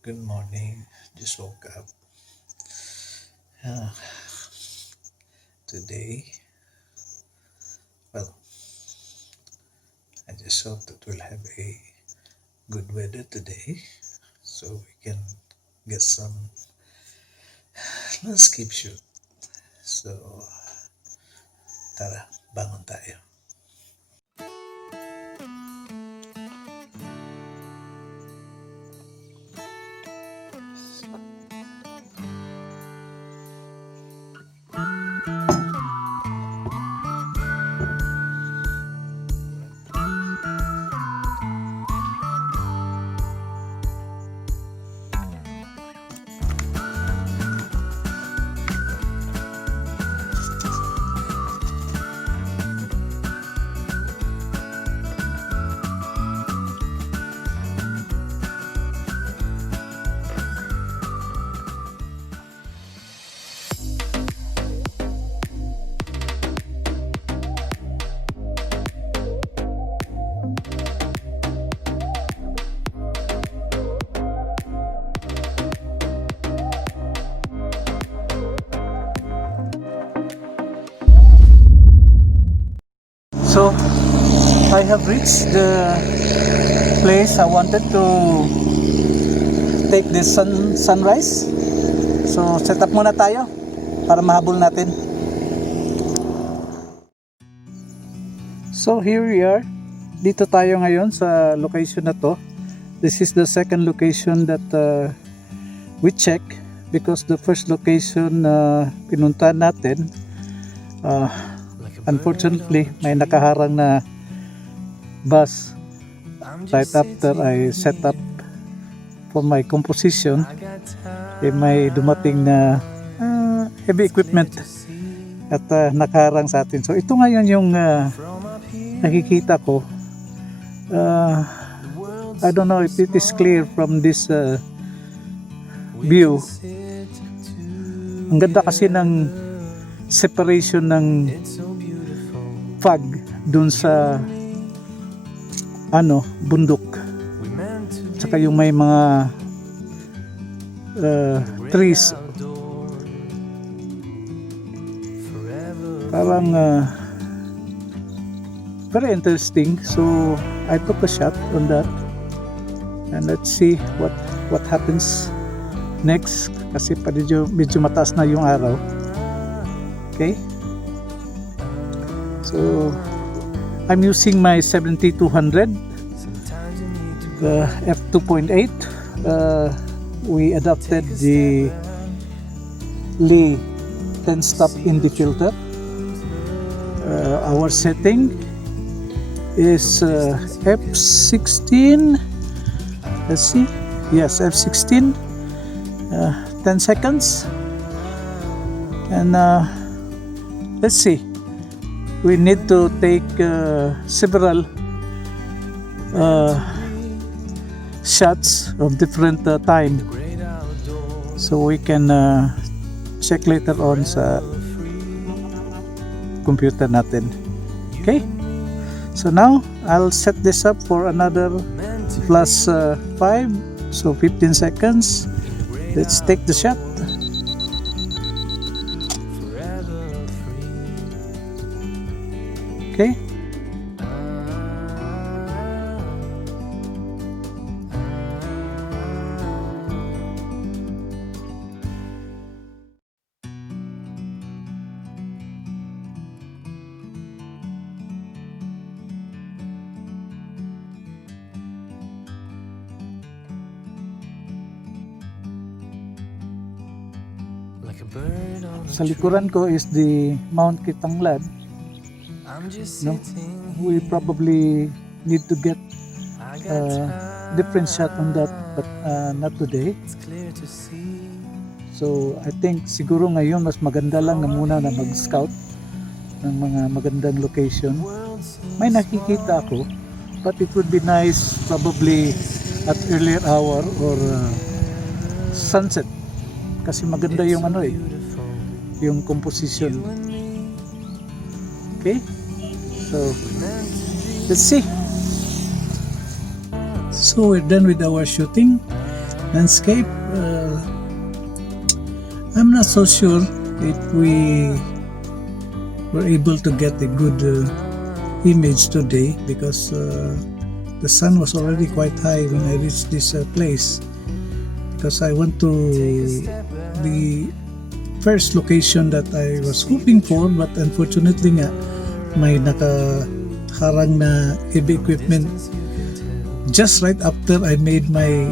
Good morning. Just woke up. Uh, Today, well, I just hope that we'll have a good weather today so we can get some landscape shoot. So, tara, bangon tayo. So, I have reached the place I wanted to take this sunrise. So, set up muna tayo para mahabol natin. So, here we are. Dito tayo ngayon sa location na to. This is the second location that we check because the first location pinuntahan natin, unfortunately, may nakaharang na bus right after I set up for my composition. May dumating na heavy equipment at nakaharang sa atin. So ito ngayon yung nakikita ko. I don't know if it is clear from this view. Ang ganda kasi ng separation ng fog dun sa bundok, tsaka yung may mga trees, parang very interesting. So I took a shot on that and let's see what happens next kasi medyo mataas na yung araw. Okay, so I'm using my 7200 f2.8. We adopted the Lee 10 stop in the filter. Our setting is f16. Let's see, yes, f16, 10 seconds, and let's see. We need to take several shots of different time so we can check later on sa computer natin. Okay, so now I'll set this up for another plus 5, so 15 seconds. Let's take the shot. Okay, sa likuran ko is the Mount Kitanglad. No, we probably need to get different shot on that, but not today. So I think siguro ngayon mas maganda lang na muna na mag-scout ng mga magandang location. May nakikita ako, but it would be nice probably at earlier hour or sunset kasi maganda yung yung composition. Okay, so let's see. So we're done with our shooting. landscape. I'm not so sure if we were able to get a good image today because the sun was already quite high when I reached this place, because I went to the first location that I was hoping for, but unfortunately nga may nakaharang na heavy equipment just right after I made my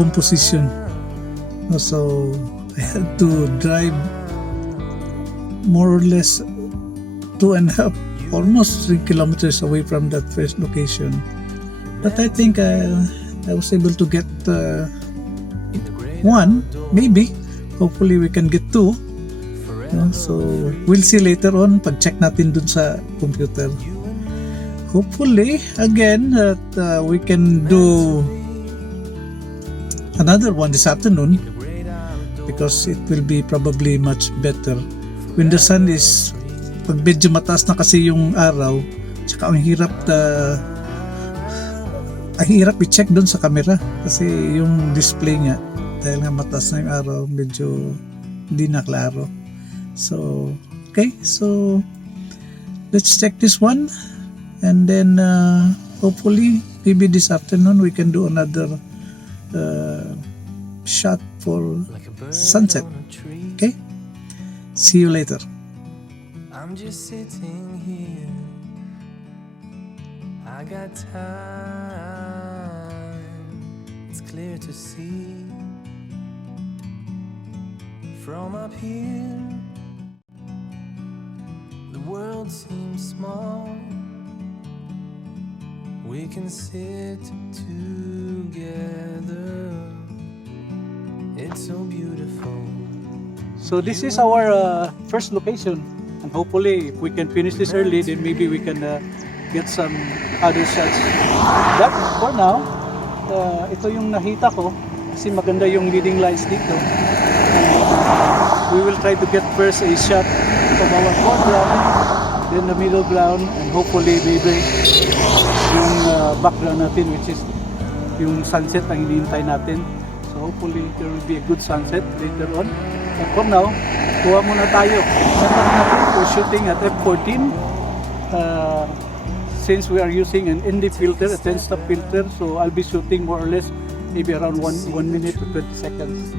composition. So I had to drive more or less 2.5, almost 3 kilometers away from that first location. But I think I was able to get one, maybe. Hopefully we can get two. So we'll see later on pag check natin dun sa computer. Hopefully again that we can do another one this afternoon, because it will be probably much better when the sun is, pag medyo mataas na kasi yung araw, tsaka ang hirap i-check dun sa camera kasi yung display nga dahil nga mataas na yung araw, medyo hindi na klaro. So okay, so let's check this one, and then hopefully maybe this afternoon we can do another shot for sunset. Okay, see you later. I'm just sitting here, I got time, it's clear to see from up here. The world seems small, we can sit together, it's so beautiful. So this is our first location, and hopefully if we can finish this early, then maybe we can get some other shots. But for now, ito yung nakita ko kasi maganda yung leading lights dito. We will try to get first a shot of our foreground, then the middle ground, and hopefully maybe yung background natin, which is yung sunset ang hinihintay natin. So hopefully there will be a good sunset later on. But for now, kuha muna tayo. Setup natin, we're shooting at f14. Since we are using an ND filter, a 10-stop filter, so I'll be shooting more or less maybe around 1 minute to 20 seconds.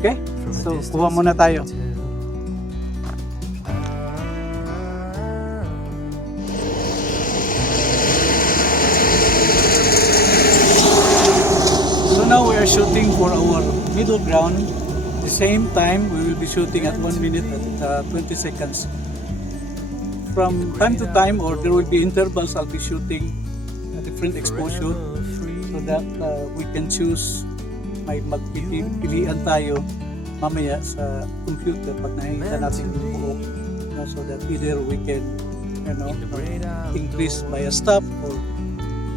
Okay? So kuha muna tayo. Now we are shooting for our middle ground. The same time we will be shooting at 1 minute and 20 seconds. From time to time, or there will be intervals, I'll be shooting a different exposure so that we can choose. May magpipilian tayo mamaya sa computer pag nakikita natin yung buo, so that either we can increase by a stop or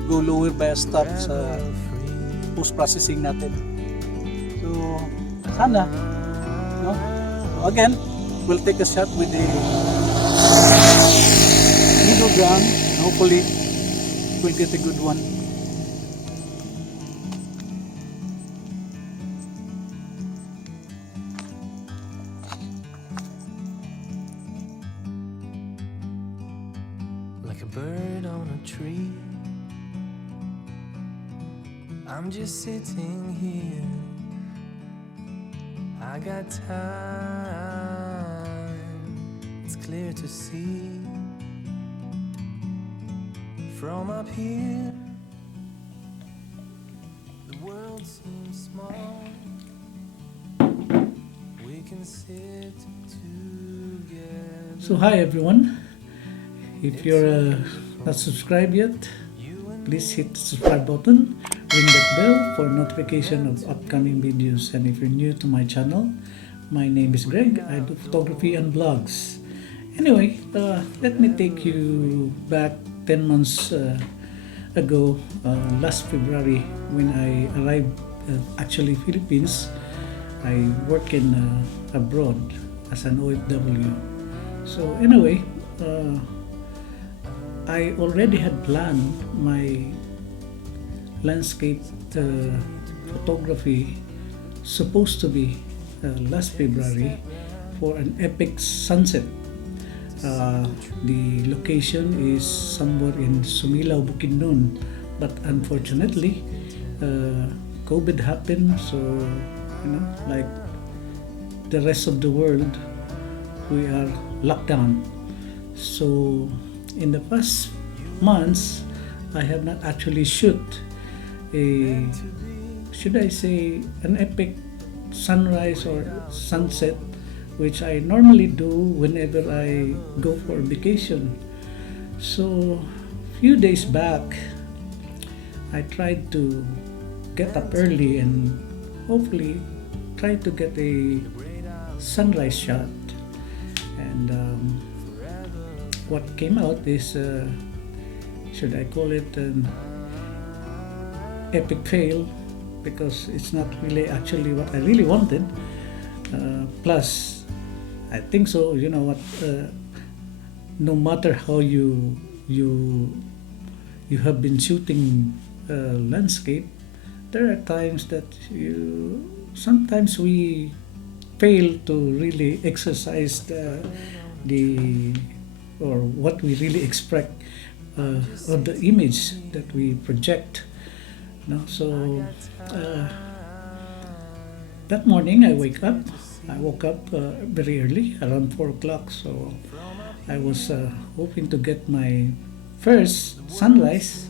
go lower by a stop sa post-processing natin. So, sana, no? So again, we'll take a shot with the middle ground, and hopefully we'll get a good one. Like a bird on a tree, I'm just sitting here, I got time, it's clear to see from up here. The world seems small, we can sit together. So hi everyone, if you're not subscribed yet, please hit the subscribe button, ring that bell for notification of upcoming videos. And if you're new to my channel, my name is Greg. I do photography and vlogs. Anyway, let me take you back 10 months ago, last February, when I arrived actually Philippines. I work in abroad as an OFW. So anyway, I already had planned my landscape photography supposed to be last February for an epic sunset. The location is somewhere in Sumilao, Bukidnon, but unfortunately, COVID happened. So, like the rest of the world, we are locked down. So, in the past months, I have not actually shoot a, should I say, an epic sunrise or sunset, which I normally do whenever I go for a vacation. So, few days back, I tried to get up early and hopefully try to get a sunrise shot. And what came out is, should I call it an epic fail, because it's not really actually what I really wanted. Plus, I think so. You know what? No matter how you have been shooting landscape, there are times that sometimes we fail to really exercise the or what we really expect of the image that we project. So that morning I woke up very early, around 4 o'clock. So I was hoping to get my first sunrise.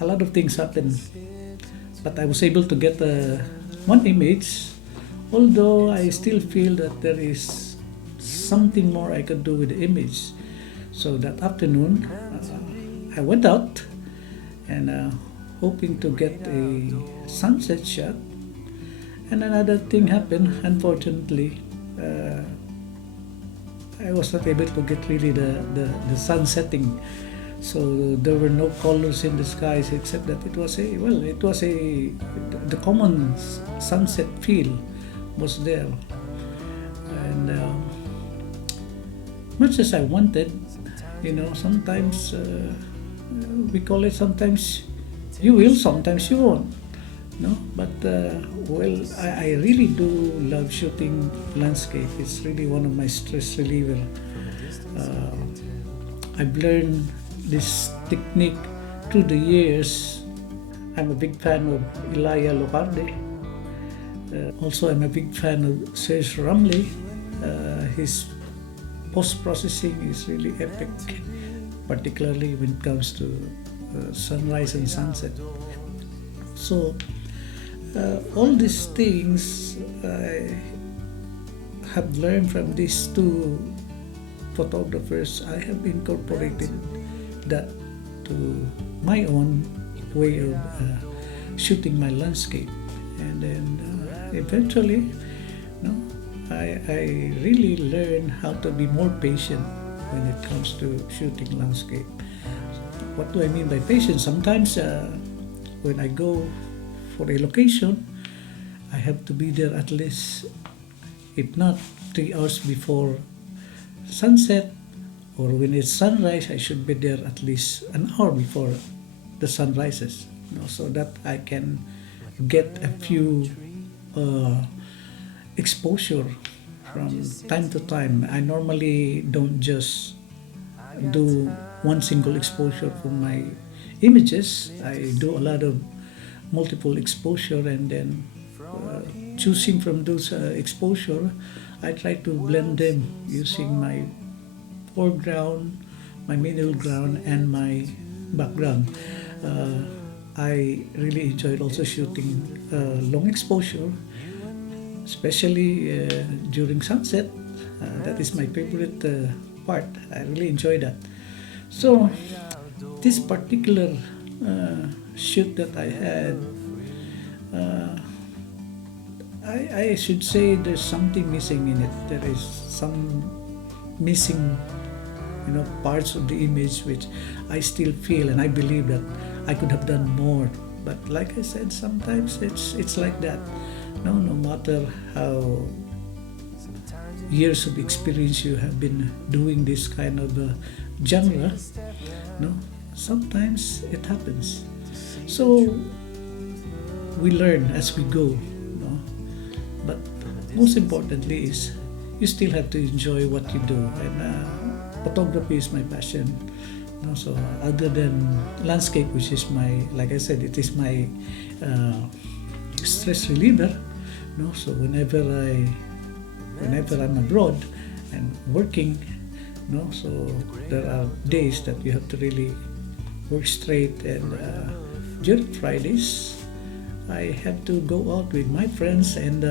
A lot of things happened, but I was able to get one image, although I still feel that there is something more I could do with the image. So that afternoon, I went out and hoping to get a sunset shot. And another thing happened. Unfortunately, I was not able to get really the sun setting. So there were no colors in the skies, except that it was the common sunset feel was there. And much as I wanted, sometimes we call it, sometimes you will, sometimes you won't. But I really do love shooting landscape. It's really one of my stress reliever. I've learned this technique through the years. I'm a big fan of Elia Locarde. Also, I'm a big fan of Serge Ramley. His post-processing is really epic, particularly when it comes to sunrise and sunset. So all these things I have learned from these two photographers. I have incorporated that to my own way of shooting my landscape. And then eventually, I really learned how to be more patient when it comes to shooting landscape. What do I mean by patience? Sometimes when I go for a location, I have to be there at least, if not 3 hours before sunset, or when it's sunrise, I should be there at least an hour before the sun rises, so that I can get a few exposure from time to time. I normally don't just do one single exposure for my images. I do a lot of multiple exposure, and then choosing from those exposure, I try to blend them using my foreground, my middle ground, and my background. I really enjoyed also shooting long exposure, especially during sunset. That is my favorite part. I really enjoy that. So this particular shoot that I had, I should say there's something missing in it. There is some missing, parts of the image which I still feel, and I believe that I could have done more. But like I said, sometimes it's like that. No matter how years of experience you have been doing this kind of genre, sometimes it happens. So we learn as we go, no? But most importantly is you still have to enjoy what you do. And photography is my passion. No? So other than landscape, which is my, like I said, it is my stress reliever. No? So whenever I'm abroad and working, no, so there are days that you have to really work straight, and during Fridays I have to go out with my friends and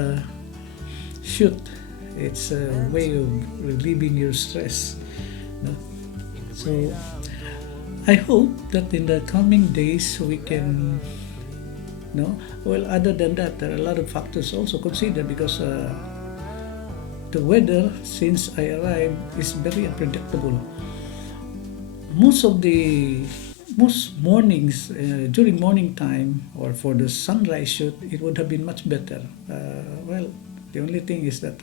shoot. It's a way of relieving your stress, no? So I hope that in the coming days we can, no, well, other than that, there are a lot of factors also consider, because the weather since I arrived is very unpredictable. Most mornings during morning time or for the sunrise shoot, it would have been much better. Well, the only thing is that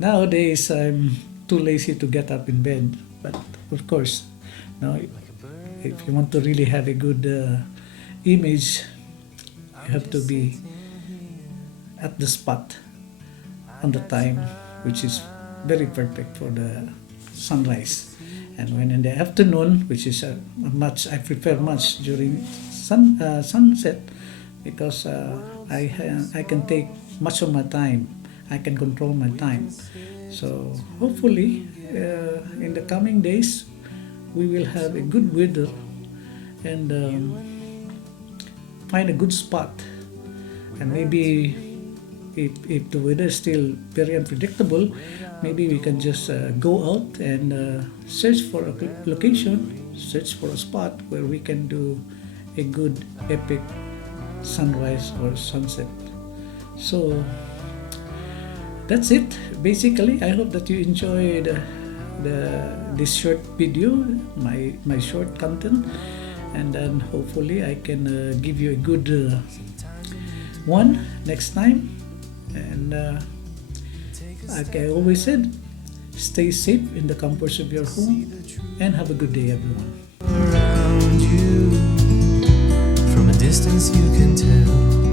nowadays I'm too lazy to get up in bed. But of course, now if you want to really have a good image, you have to be at the spot on the time, which is very perfect for the sunrise. And when in the afternoon, which is I prefer much during sunset, because I can take much of my time. I can control my time. So hopefully, in the coming days, we will have a good weather and find a good spot. And maybe if the weather is still very unpredictable, maybe we can just go out and search for a location, search for a spot where we can do a good epic sunrise or sunset. So that's it. Basically, I hope that you enjoyed this short video, my short content, and then hopefully I can give you a good one next time. And like I always said, stay safe in the comforts of your home, and have a good day, everyone. Around you, from a distance you can tell